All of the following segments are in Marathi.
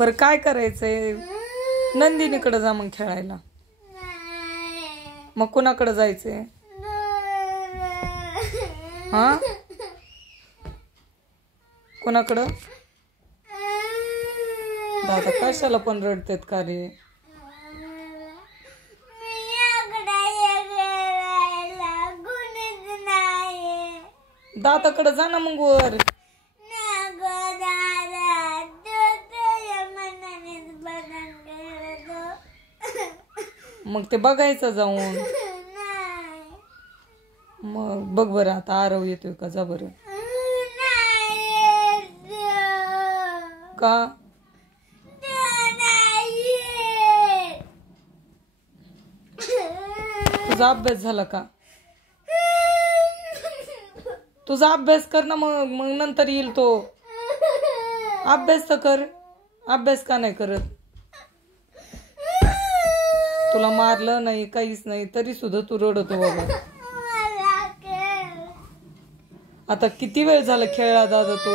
बरं काय करायचंय? नंदिनीकडे जा मग खेळायला. मग कुणाकडे जायचंय? हा, कुणाकडं? दादा कशाला पण रडतेत का रे? दादाकडे जा ना मग वर. मग ते बघायचं जाऊन. मग बघ बरं आता आरव येतोय का, जा बरं. का? तुझा अभ्यास झाला का? तुझा अभ्यास कर ना, मग मग नंतर येईल तो. अभ्यास तर कर. अभ्यास का नाही करत? तुला मारलं नाही, काहीच नाही, तरी सुद्धा तू रडतो बाबा. आता किती वेळ झाला खेळला दादा तू?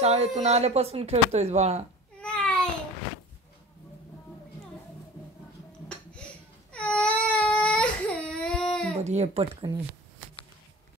शाळेतून आल्यापासून खेळतोय बाळा. बरी ये पटकन.